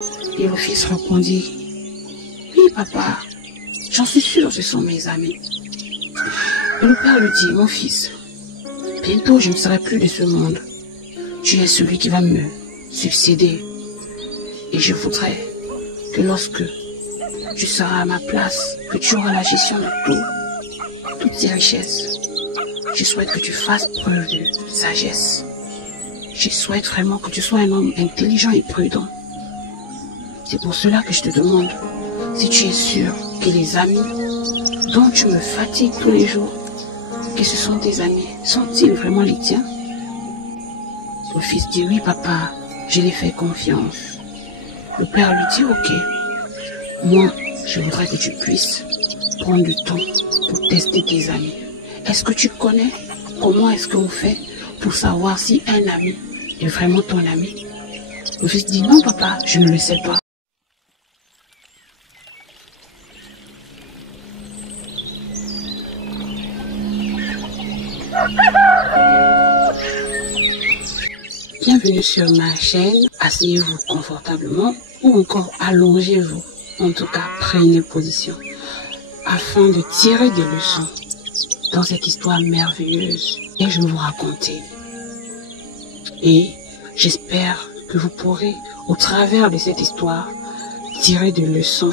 Et le fils répondit, oui papa, j'en suis sûr, ce sont mes amis. Et le père lui dit, mon fils, bientôt je ne serai plus de ce monde. Tu es celui qui va me succéder. Et je voudrais que lorsque tu seras à ma place, que tu auras la gestion de toutes ces richesses, je souhaite que tu fasses preuve de sagesse. Je souhaite vraiment que tu sois un homme intelligent et prudent. C'est pour cela que je te demande si tu es sûr que les amis dont tu me fatigues tous les jours, que ce sont tes amis, sont-ils vraiment les tiens? Le fils dit, oui papa, je les fais confiance. Le père lui dit, ok, moi je voudrais que tu puisses prendre du temps pour tester tes amis. Est-ce que tu connais comment est-ce qu'on fait pour savoir si un ami est vraiment ton ami? Le fils dit, non papa, je ne le sais pas. Bienvenue sur ma chaîne, asseyez-vous confortablement ou encore allongez-vous, en tout cas prenez position, afin de tirer des leçons dans cette histoire merveilleuse que je vais vous raconter. Et j'espère que vous pourrez, au travers de cette histoire, tirer des leçons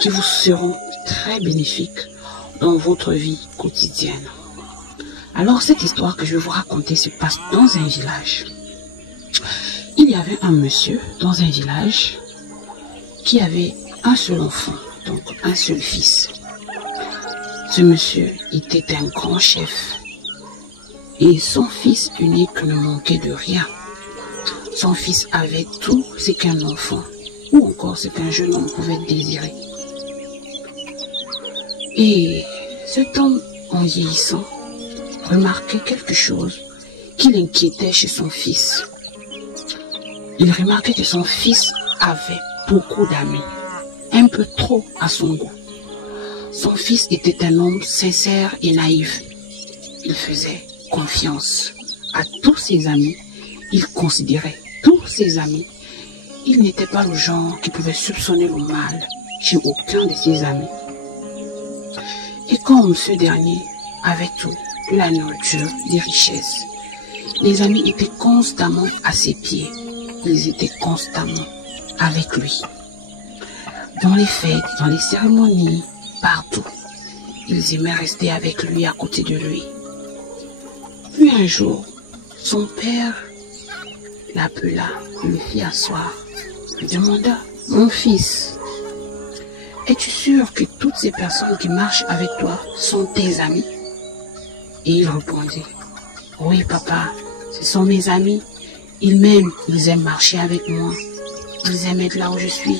qui vous seront très bénéfiques dans votre vie quotidienne. Alors cette histoire que je vais vous raconter se passe dans un village. Il y avait un monsieur dans un village qui avait un seul enfant, donc un seul fils. Ce monsieur était un grand chef et son fils unique ne manquait de rien. Son fils avait tout ce qu'un enfant ou encore ce qu'un jeune homme pouvait désirer. Et cet homme, en vieillissant, remarquait quelque chose qui l'inquiétait chez son fils. Il remarquait que son fils avait beaucoup d'amis, un peu trop à son goût. Son fils était un homme sincère et naïf. Il faisait confiance à tous ses amis. Il considérait tous ses amis. Il n'était pas le genre qui pouvait soupçonner le mal chez aucun de ses amis. Et comme ce dernier avait tout, de la nourriture, des richesses, les amis étaient constamment à ses pieds. Ils étaient constamment avec lui. Dans les fêtes, dans les cérémonies, partout, ils aimaient rester avec lui, à côté de lui. Puis un jour, son père l'appela, le fit asseoir, lui demanda, mon fils, es-tu sûr que toutes ces personnes qui marchent avec toi sont tes amis? Et il répondit, oui papa, ce sont mes amis. Ils m'aiment, ils aiment marcher avec moi. Ils aiment être là où je suis.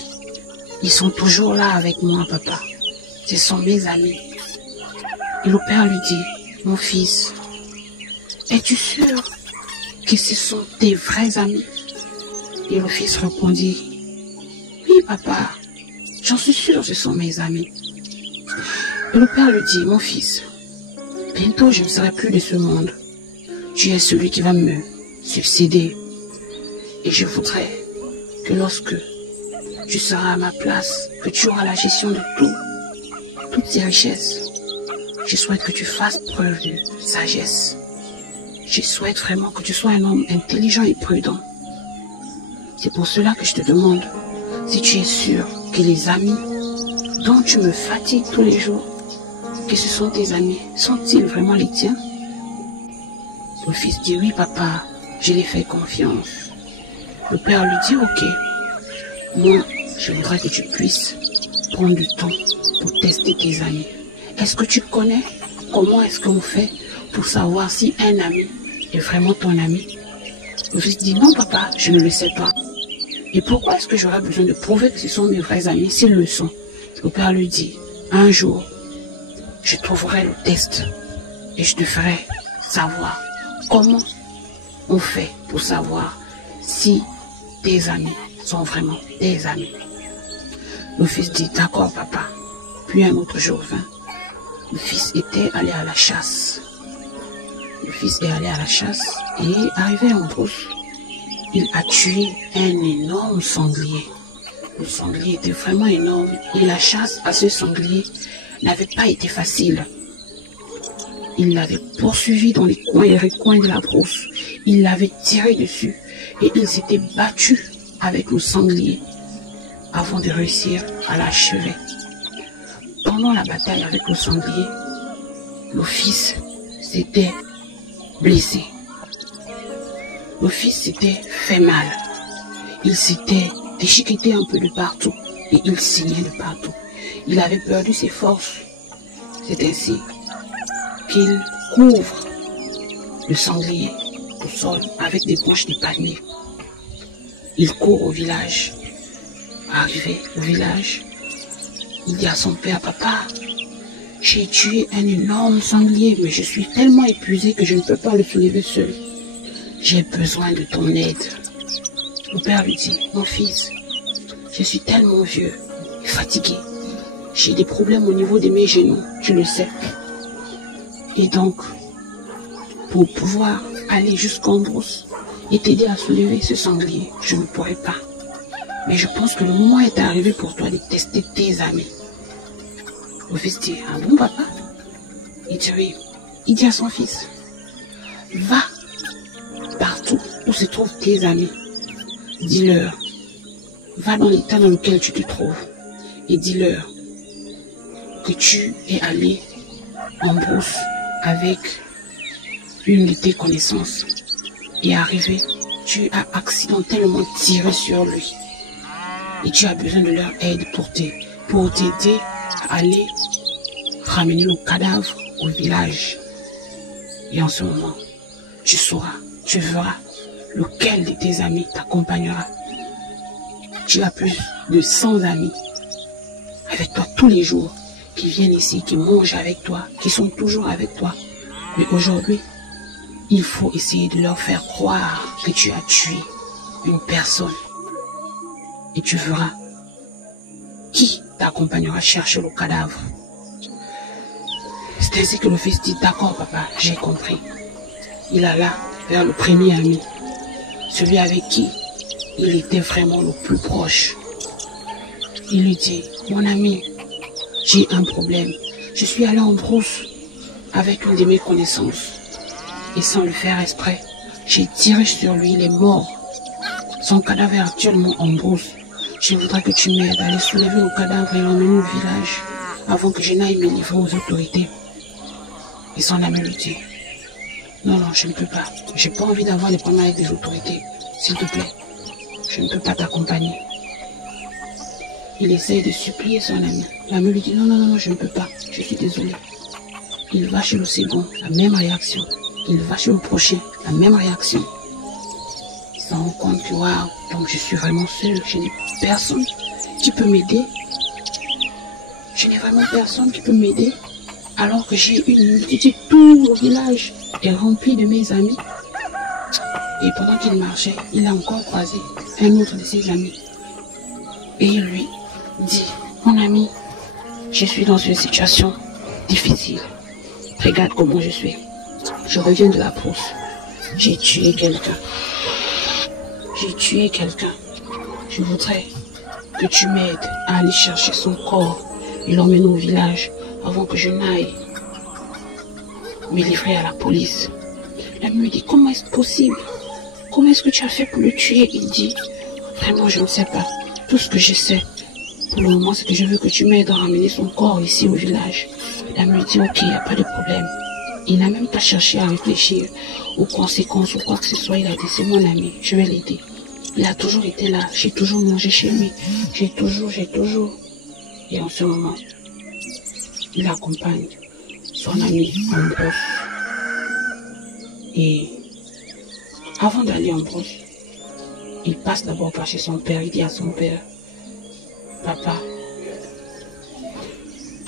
Ils sont toujours là avec moi, papa. Ce sont mes amis. Et le père lui dit, mon fils, es-tu sûr que ce sont tes vrais amis? Et le fils répondit, oui papa, j'en suis sûr, ce sont mes amis. Et le père lui dit, mon fils, bientôt je ne serai plus de ce monde. Tu es celui qui va me succéder. Et je voudrais que lorsque tu seras à ma place, que tu auras la gestion de toutes ces richesses, je souhaite que tu fasses preuve de sagesse. Je souhaite vraiment que tu sois un homme intelligent et prudent. C'est pour cela que je te demande si tu es sûr que les amis dont tu me fatigues tous les jours, que ce sont tes amis, sont-ils vraiment les tiens? Le fils dit, oui papa, je les fais confiance. Le père lui dit, ok, moi je voudrais que tu puisses prendre du temps pour tester tes amis. Est-ce que tu connais comment est-ce qu'on fait pour savoir si un ami est vraiment ton ami? Le fils dit, non papa, je ne le sais pas. Et pourquoi est-ce que j'aurais besoin de prouver que ce sont mes vrais amis s'ils le sont? Le père lui dit, un jour, je trouverai le test et je te ferai savoir comment on fait pour savoir si tes amis sont vraiment tes amis. Le fils dit, d'accord papa. Puis un autre jour vint. Le fils était allé à la chasse. Le fils est allé à la chasse et arrivé en brousse, il a tué un énorme sanglier. Le sanglier était vraiment énorme et la chasse à ce sanglier n'avait pas été facile. Il l'avait poursuivi dans les coins et recoins de la brousse. Il l'avait tiré dessus et il s'était battu avec le sanglier avant de réussir à l'achever. Pendant la bataille avec le sanglier, le fils s'était blessé. Le fils s'était fait mal. Il s'était déchiqueté un peu de partout et il saignait de partout. Il avait perdu ses forces. C'est ainsi qu'il couvre le sanglier au sol avec des branches de palmier. Il court au village. Arrivé au village, il dit à son père, « Papa, j'ai tué un énorme sanglier, mais je suis tellement épuisé que je ne peux pas le soulever seul. J'ai besoin de ton aide. » Le père lui dit, « Mon fils, je suis tellement vieux et fatigué. J'ai des problèmes au niveau de mes genoux, tu le sais. Et donc, pour pouvoir aller jusqu'en brousse et t'aider à soulever ce sanglier, je ne pourrai pas. Mais je pense que le moment est arrivé pour toi de tester tes amis. » Le fils dit, « Ah bon, papa? » Il dit, « Oui. » Il dit à son fils, « Va partout où se trouvent tes amis. Dis-leur, va dans l'état dans lequel tu te trouves et dis-leur que tu es allé en brousse avec une de tes connaissances et arrivé, tu as accidentellement tiré sur lui et tu as besoin de leur aide pour t'aider à aller ramener le cadavre au village. Et en ce moment, tu sauras, tu verras lequel de tes amis t'accompagnera. Tu as plus de 100 amis avec toi tous les jours, qui viennent ici, qui mangent avec toi, qui sont toujours avec toi. Mais aujourd'hui, il faut essayer de leur faire croire que tu as tué une personne. Et tu verras qui t'accompagnera chercher le cadavre. C'est ainsi que le fils dit, « D'accord, papa, j'ai compris. » Il alla vers le premier ami, celui avec qui il était vraiment le plus proche. Il lui dit, « Mon ami, j'ai un problème. Je suis allé en brousse avec une de mes connaissances. Et sans le faire exprès, j'ai tiré sur lui, il est mort. Son cadavre est actuellement en brousse. Je voudrais que tu m'aides à aller soulever le cadavre et l'emmener au village avant que je n'aille me livrer aux autorités. » Et son ami lui dit, « Non, non, je ne peux pas. J'ai pas envie d'avoir des problèmes avec les autorités. S'il te plaît, je ne peux pas t'accompagner. » Il essaye de supplier son ami. L'ami lui dit, « Non, non, non, je ne peux pas. Je suis désolé. » Il va chez le second, la même réaction. Il va chez le prochain, la même réaction. Il se rend compte que, waouh, donc je suis vraiment seul. Je n'ai personne qui peut m'aider. Je n'ai vraiment personne qui peut m'aider. Alors que j'ai une multitude, tout le village est rempli de mes amis. Et pendant qu'il marchait, il a encore croisé un autre de ses amis. Et il lui dit, « Mon ami, je suis dans une situation difficile. Regarde comment je suis. Je reviens de la brousse. J'ai tué quelqu'un. J'ai tué quelqu'un. Je voudrais que tu m'aides à aller chercher son corps et l'emmener au village avant que je n'aille me livrer à la police. » L'ami me dit, « Comment est-ce possible? Comment est-ce que tu as fait pour le tuer? » Il dit, « Vraiment, je ne sais pas. Tout ce que je sais pour le moment, c'est que je veux que tu m'aides à ramener son corps ici au village. » L'ami me dit, « Ok, il n'y a pas de problème. » Il n'a même pas cherché à réfléchir aux conséquences ou quoi que ce soit. Il a dit, « C'est mon ami, je vais l'aider. Il a toujours été là. J'ai toujours mangé chez lui. J'ai toujours. » Et en ce moment, il accompagne son ami en brousse. Et avant d'aller en brousse, il passe d'abord par chez son père. Il dit à son père, « Papa, »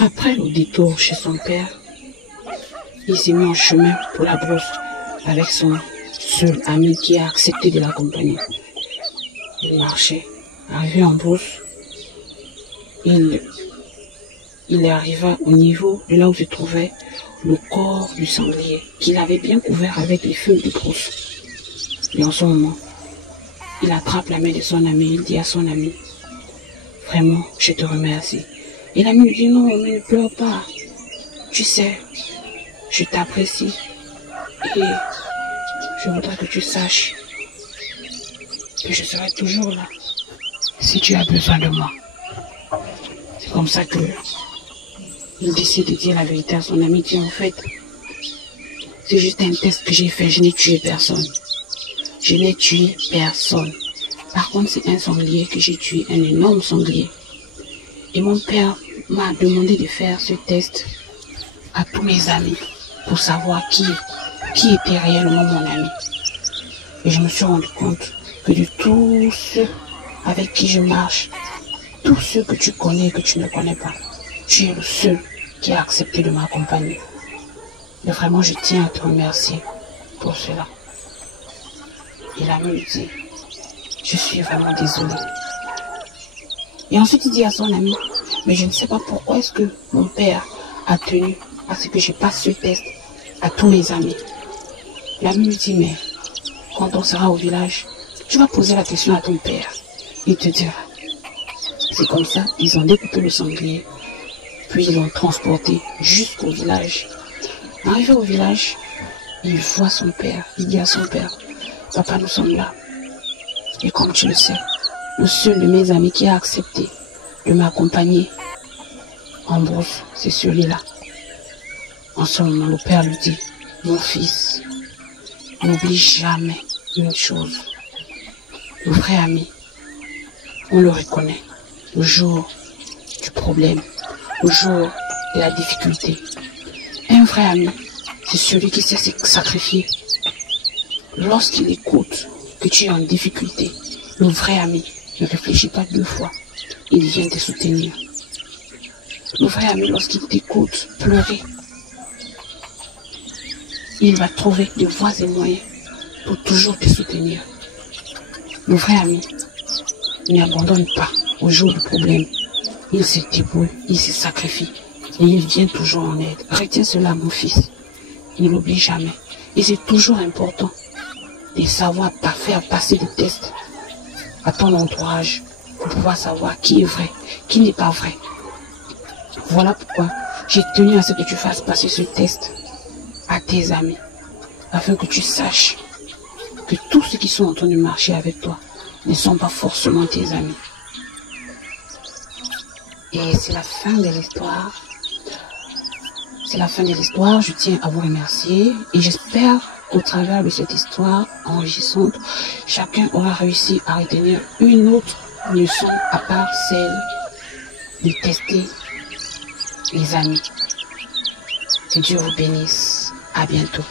après le détour chez son père, il s'est mis en chemin pour la brousse avec son seul ami qui a accepté de l'accompagner. Il marchait, arrivé en brousse, il arriva au niveau de là où se trouvait le corps du sanglier, qu'il avait bien couvert avec les feuilles de brousse. Et en ce moment, il attrape la main de son ami, il dit à son ami, Vraiment, je te remercie. Et l'ami lui dit, non, mais ne pleure pas. Tu sais, je t'apprécie. Et je voudrais que tu saches que je serai toujours là si tu as besoin de moi. C'est comme ça que il décide de dire la vérité à son ami. Il dit, en fait, c'est juste un test que j'ai fait. Je n'ai tué personne. Je n'ai tué personne. Par contre, c'est un sanglier que j'ai tué, un énorme sanglier. Et mon père m'a demandé de faire ce test à tous mes amis pour savoir qui était réellement mon ami. Et je me suis rendu compte que de tous ceux avec qui je marche, tous ceux que tu connais et que tu ne connais pas, tu es le seul qui a accepté de m'accompagner. Et vraiment, je tiens à te remercier pour cela. Et l'ami lui dit, je suis vraiment désolé. Et ensuite, il dit à son ami, mais je ne sais pas pourquoi est-ce que mon père a tenu à ce que je passe ce test à tous mes amis. L'ami lui dit, mais quand on sera au village, tu vas poser la question à ton père. Il te dira. C'est comme ça, ils ont découpé le sanglier, puis ils l'ont transporté jusqu'au village. Arrivé au village, il voit son père. Il dit à son père, papa, nous sommes là. Et comme tu le sais, le seul de mes amis qui a accepté de m'accompagner en brousse, c'est celui-là. En ce moment, le père lui dit, mon fils, n'oublie jamais une chose. Le vrai ami, on le reconnaît le jour du problème, le jour de la difficulté. Un vrai ami, c'est celui qui sait se sacrifier. Lorsqu'il écoute que tu es en difficulté, le vrai ami ne réfléchit pas 2 fois. Il vient te soutenir. Le vrai ami, lorsqu'il t'écoute pleurer, il va trouver des voies et moyens pour toujours te soutenir. Le vrai ami n'abandonne pas au jour du problème. Il se débrouille, il se sacrifie et il vient toujours en aide. Retiens cela, mon fils. Ne l'oublie jamais. Et c'est toujours important de savoir faire passer des tests à ton entourage pour pouvoir savoir qui est vrai, qui n'est pas vrai. Voilà pourquoi j'ai tenu à ce que tu fasses passer ce test à tes amis, afin que tu saches que tous ceux qui sont en train de marcher avec toi ne sont pas forcément tes amis. Et c'est la fin de l'histoire. C'est la fin de l'histoire. Je tiens à vous remercier et j'espère qu'au travers de cette histoire enrichissante, chacun aura réussi à retenir une autre leçon à part celle de tester les amis. Que Dieu vous bénisse. À bientôt.